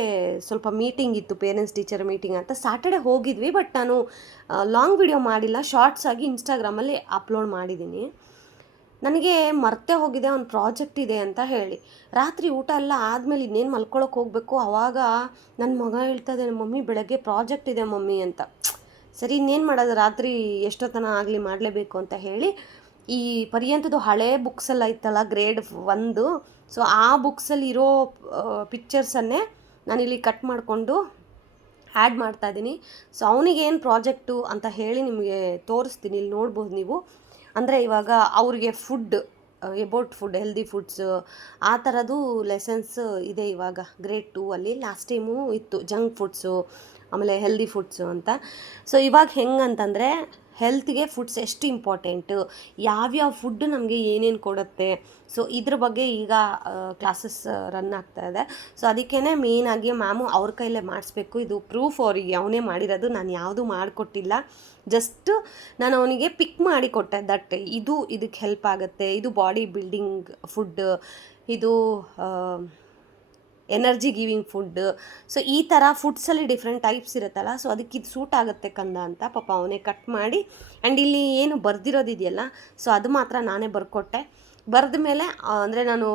ಸ್ವಲ್ಪ ಮೀಟಿಂಗ್ ಇತ್ತು, ಪೇರೆಂಟ್ಸ್ ಟೀಚರ್ ಮೀಟಿಂಗ್ ಅಂತ. ಸ್ಯಾಟರ್ಡೆ ಹೋಗಿದ್ವಿ, ಬಟ್ ನಾನು ಲಾಂಗ್ ವಿಡಿಯೋ ಮಾಡಿಲ್ಲ, ಶಾರ್ಟ್ಸ್ ಆಗಿ ಇನ್ಸ್ಟಾಗ್ರಾಮಲ್ಲಿ ಅಪ್ಲೋಡ್ ಮಾಡಿದ್ದೀನಿ. ನನಗೆ ಮರ್ತೇ ಹೋಗಿದೆ ಒಂದು ಪ್ರಾಜೆಕ್ಟ್ ಇದೆ ಅಂತ ಹೇಳಿ. ರಾತ್ರಿ ಊಟ ಎಲ್ಲ ಆದಮೇಲೆ ಇನ್ನೇನು ಮಲ್ಕೊಳಕ್ಕೆ ಹೋಗಬೇಕು, ಆವಾಗ ನನ್ನ ಮಗ ಹೇಳ್ತಾ ಇದ್ದಾನೆ, ಮಮ್ಮಿ ಬೆಳಗ್ಗೆ ಪ್ರಾಜೆಕ್ಟ್ ಇದೆ ಮಮ್ಮಿ ಅಂತ. ಸರಿ ಇನ್ನೇನು ಮಾಡೋದು, ರಾತ್ರಿ ಎಷ್ಟೊತ್ತನ ಆಗಲಿ ಮಾಡಲೇಬೇಕು ಅಂತ ಹೇಳಿ ಈ ಪರ್ಯಂತದ್ದು ಹಳೇ ಬುಕ್ಸೆಲ್ಲ ಇತ್ತಲ್ಲ ಗ್ರೇಡ್ 1, ಸೊ ಆ ಬುಕ್ಸಲ್ಲಿ ಇರೋ ಪಿಕ್ಚರ್ಸನ್ನೇ ನಾನಿಲ್ಲಿ ಕಟ್ ಮಾಡಿಕೊಂಡು ಆ್ಯಡ್ ಮಾಡ್ತಾಯಿದ್ದೀನಿ. ಸೊ ಅವನಿಗೇನು ಪ್ರಾಜೆಕ್ಟು ಅಂತ ಹೇಳಿ ನಿಮಗೆ ತೋರಿಸ್ತೀನಿ, ಇಲ್ಲಿ ನೋಡ್ಬೋದು ನೀವು. ಅಂದರೆ ಇವಾಗ ಅವ್ರಿಗೆ food, about food, healthy foods ಆ ಥರದ್ದು ಲೆಸನ್ಸ್ ಇದೆ ಇವಾಗ ಗ್ರೇಡ್ 2 ಅಲ್ಲಿ. ಲಾಸ್ಟ್ ಟೈಮು ಇತ್ತು ಜಂಕ್ ಫುಡ್ಸು, ಆಮೇಲೆ ಹೆಲ್ದಿ ಫುಡ್ಸು ಅಂತ. ಸೊ ಇವಾಗ ಹೆಂಗಂತಂದರೆ ಹೆಲ್ತ್ಗೆ ಫುಡ್ಸ್ ಎಷ್ಟು ಇಂಪಾರ್ಟೆಂಟು, ಯಾವ್ಯಾವ ಫುಡ್ಡು ನಮಗೆ ಏನೇನು ಕೊಡುತ್ತೆ, ಸೊ ಇದ್ರ ಬಗ್ಗೆ ಈಗ ಕ್ಲಾಸಸ್ ರನ್ ಆಗ್ತಾಯಿದೆ. ಸೊ ಅದಕ್ಕೇ ಮೇಯ್ನಾಗಿ ಮ್ಯಾಮು ಅವ್ರ ಕೈಲೇ ಮಾಡಿಸ್ಬೇಕು. ಇದು ಪ್ರೂಫ್ ಅವರಿಗೆ ಅವನೇ ಮಾಡಿರೋದು, ನಾನು ಯಾವುದೂ ಮಾಡಿಕೊಟ್ಟಿಲ್ಲ. ಜಸ್ಟ್ ನಾನು ಅವನಿಗೆ ಪಿಕ್ ಮಾಡಿ ಕೊಟ್ಟೆ ದಟ್ ಇದಕ್ಕೆ ಹೆಲ್ಪ್ ಆಗುತ್ತೆ, ಇದು ಬಾಡಿ ಬಿಲ್ಡಿಂಗ್ ಫುಡ್, ಇದು ಎನರ್ಜಿ ಗಿವಿಂಗ್ ಫುಡ್. ಸೊ ಈ ಥರ ಫುಡ್ಸಲ್ಲಿ ಡಿಫ್ರೆಂಟ್ ಟೈಪ್ಸ್ ಇರುತ್ತಲ್ಲ, ಸೊ ಅದಕ್ಕೆ ಇದು ಸೂಟ್ ಆಗುತ್ತೆ ಕಂದ ಅಂತ ಪಾಪ ಅವನೇ ಕಟ್ ಮಾಡಿ. ಆ್ಯಂಡ್ ಇಲ್ಲಿ ಏನು ಬರ್ದಿರೋದಿದೆಯಲ್ಲ, ಸೊ ಅದು ಮಾತ್ರ ನಾನೇ ಬರ್ಕೊಟ್ಟೆ. ಬರೆದ ಮೇಲೆ ಅಂದರೆ ನಾನು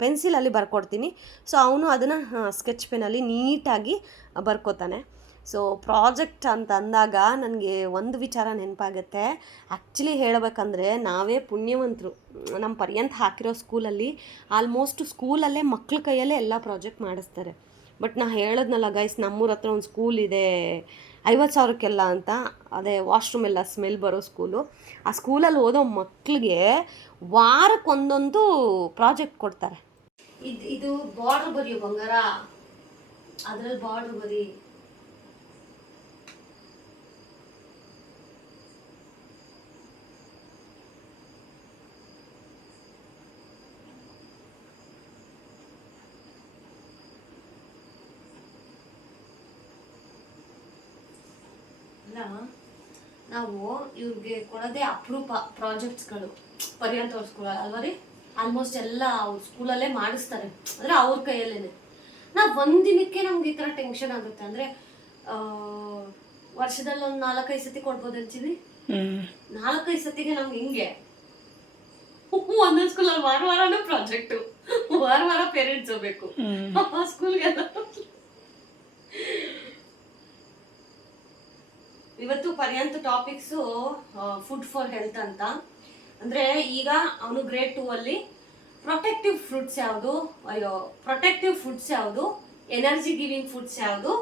ಪೆನ್ಸಿಲಲ್ಲಿ ಬರ್ಕೊಡ್ತೀನಿ, ಸೊ ಅವನು ಅದನ್ನು ಸ್ಕೆಚ್ ಪೆನಲ್ಲಿ ನೀಟಾಗಿ ಬರ್ಕೋತಾನೆ. ಸೊ ಪ್ರಾಜೆಕ್ಟ್ ಅಂತ ಅಂದಾಗ ನನಗೆ ಒಂದು ವಿಚಾರ ನೆನಪಾಗುತ್ತೆ. ಆ್ಯಕ್ಚುಲಿ ಹೇಳಬೇಕಂದ್ರೆ ನಾವೇ ಪುಣ್ಯವಂತರು. ನಮ್ಮ ಪರ್ಯಂತ ಹಾಕಿರೋ ಸ್ಕೂಲಲ್ಲಿ ಆಲ್ಮೋಸ್ಟ್ ಸ್ಕೂಲಲ್ಲೇ ಮಕ್ಳ ಕೈಯಲ್ಲೇ ಎಲ್ಲ ಪ್ರಾಜೆಕ್ಟ್ ಮಾಡಿಸ್ತಾರೆ. ಬಟ್ ನಾ ಹೇಳಿದ್ನಲ್ಲ ಗೈಸ್, ನಮ್ಮೂರ ಹತ್ರ ಒಂದು ಸ್ಕೂಲ್ ಇದೆ 50,000ಕ್ಕೆಲ್ಲ ಅಂತ, ಅದೇ ವಾಶ್ರೂಮ್ ಎಲ್ಲ ಸ್ಮೆಲ್ ಬರೋ ಸ್ಕೂಲು. ಆ ಸ್ಕೂಲಲ್ಲಿ ಓದೋ ಮಕ್ಕಳಿಗೆ ವಾರಕ್ಕೊಂದೊಂದು ಪ್ರಾಜೆಕ್ಟ್ ಕೊಡ್ತಾರೆ. ಇದು ಬಾರ್ಡ್ರ್ ಬರೆಯೋ ಬಂಗಾರ, ಅದರಲ್ಲಿ ಬಾರ್ಡ್ರ್ ಬರೀ, ನಾವು ಇವ್ರಿಗೆ ಕೊಡೋದೇ ಅಪರೂಪ ಪ್ರಾಜೆಕ್ಟ್ಸ್ಗಳು ಪರಿಹಾರ ತೋರಿಸ್ಕೊಳ್ಳೋದು ಅಲ್ವ ರೀ. ಆಲ್ಮೋಸ್ಟ್ ಎಲ್ಲ ಅವ್ರ ಸ್ಕೂಲಲ್ಲೇ ಮಾಡಿಸ್ತಾರೆ, ಅಂದರೆ ಅವ್ರ ಕೈಯಲ್ಲೇ. ನಾವು ಒಂದಿನಕ್ಕೆ ನಮ್ಗೆ ಈ ಥರ ಟೆನ್ಷನ್ ಆಗುತ್ತೆ. ಅಂದರೆ ವರ್ಷದಲ್ಲಿ ಒಂದು 4-5 ಸತಿ ಕೊಡ್ಬೋದು ಅಂತೀವಿ. 4-5 ಸತಿಗೆ ನಮ್ಗೆ ಹಿಂಗೆ ಒಂದೊಂದು ಸ್ಕೂಲಲ್ಲಿ ವಾರನೂ ಪ್ರಾಜೆಕ್ಟು, ವಾರ ಪೇರೆಂಟ್ಸ್ ಹೋಗ್ಬೇಕು ಸ್ಕೂಲ್ಗೆಲ್ಲ. ಇವತ್ತು ಪರ್ಯಂತ ಟಾಪಿಕ್ಸು ಫುಡ್ ಫಾರ್ ಹೆಲ್ತ್ ಅಂತ. ಅಂದರೆ ಈಗ ಅವನು ಗ್ರೇಡ್ 2 ಅಲ್ಲಿ ಪ್ರೊಟೆಕ್ಟಿವ್ ಫುಡ್ಸ್ ಯಾವುದು, ಎನರ್ಜಿ ಗಿವಿಂಗ್ ಫುಡ್ಸ್ ಯಾವುದು,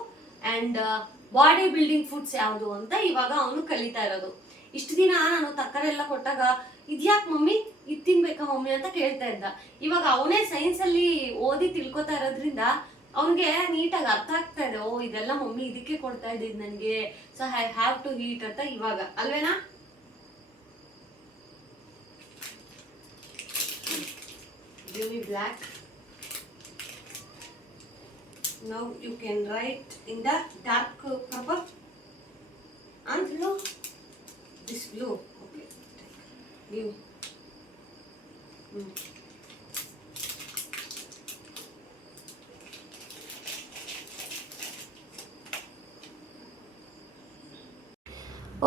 ಆ್ಯಂಡ್ ಬಾಡಿ ಬಿಲ್ಡಿಂಗ್ ಫುಡ್ಸ್ ಯಾವುದು ಅಂತ ಇವಾಗ ಅವನು ಕಲಿತಾ ಇರೋದು. ಇಷ್ಟು ದಿನ ನಾನು ತರಕಾರಿ ಎಲ್ಲ ಕೊಟ್ಟಾಗ ಇದ್ಯಾಕೆ ಮಮ್ಮಿ ಇದು ತಿನ್ಬೇಕಾ ಮಮ್ಮಿ ಅಂತ ಕೇಳ್ತಾ ಇದ್ದ. ಇವಾಗ ಅವನೇ ಸೈನ್ಸಲ್ಲಿ ಓದಿ ತಿಳ್ಕೊತಾ ಇರೋದ್ರಿಂದ ಅವನಿಗೆ ನೀಟಾಗಿ ಅರ್ಥ ಆಗ್ತಾ ಇದೆ. ಓ ಇದೆಲ್ಲ ಮಮ್ಮಿ ಇದಕ್ಕೆ ಕೊಡ್ತಾ ಇದ್ದಿದ್ದು ನನಗೆ, so I have to eat ಅಂತ ಇವಾಗ, ಅಲ್ವೇನಾ? Give me black. Now you can write in the dark purple and blue. This blue. Okay. Give.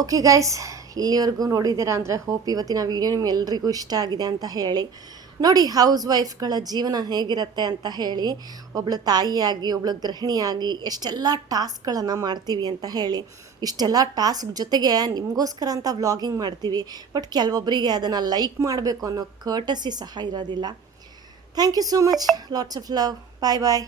Okay guys, ಇಲ್ಲಿವರೆಗೂ ನೋಡಿದ್ದೀರಾ ಅಂದರೆ ಹೋಪ್ ಇವತ್ತಿನ ವಿಡಿಯೋ ನಿಮ್ಮೆಲ್ಲರಿಗೂ ಇಷ್ಟ ಆಗಿದೆ ಅಂತ ಹೇಳಿ. ನೋಡಿ ಹೌಸ್ ವೈಫ್ಗಳ ಜೀವನ ಹೇಗಿರುತ್ತೆ ಅಂತ ಹೇಳಿ, ಒಬ್ಬಳು ತಾಯಿಯಾಗಿ ಒಬ್ಬಳು ಗೃಹಿಣಿಯಾಗಿ ಎಷ್ಟೆಲ್ಲ ಟಾಸ್ಕ್ಗಳನ್ನು ಮಾಡ್ತೀವಿ ಅಂತ ಹೇಳಿ. ಇಷ್ಟೆಲ್ಲ ಟಾಸ್ಕ್ ಜೊತೆಗೆ ನಿಮಗೋಸ್ಕರ ಅಂತ ವ್ಲಾಗಿಂಗ್ ಮಾಡ್ತೀವಿ, ಬಟ್ ಕೆಲವೊಬ್ಬರಿಗೆ ಅದನ್ನು ಲೈಕ್ ಮಾಡಬೇಕು ಅನ್ನೋ ಕರ್ಟಸಿ ಸಹ ಇರೋದಿಲ್ಲ. Thank you so much, lots of love, bye bye.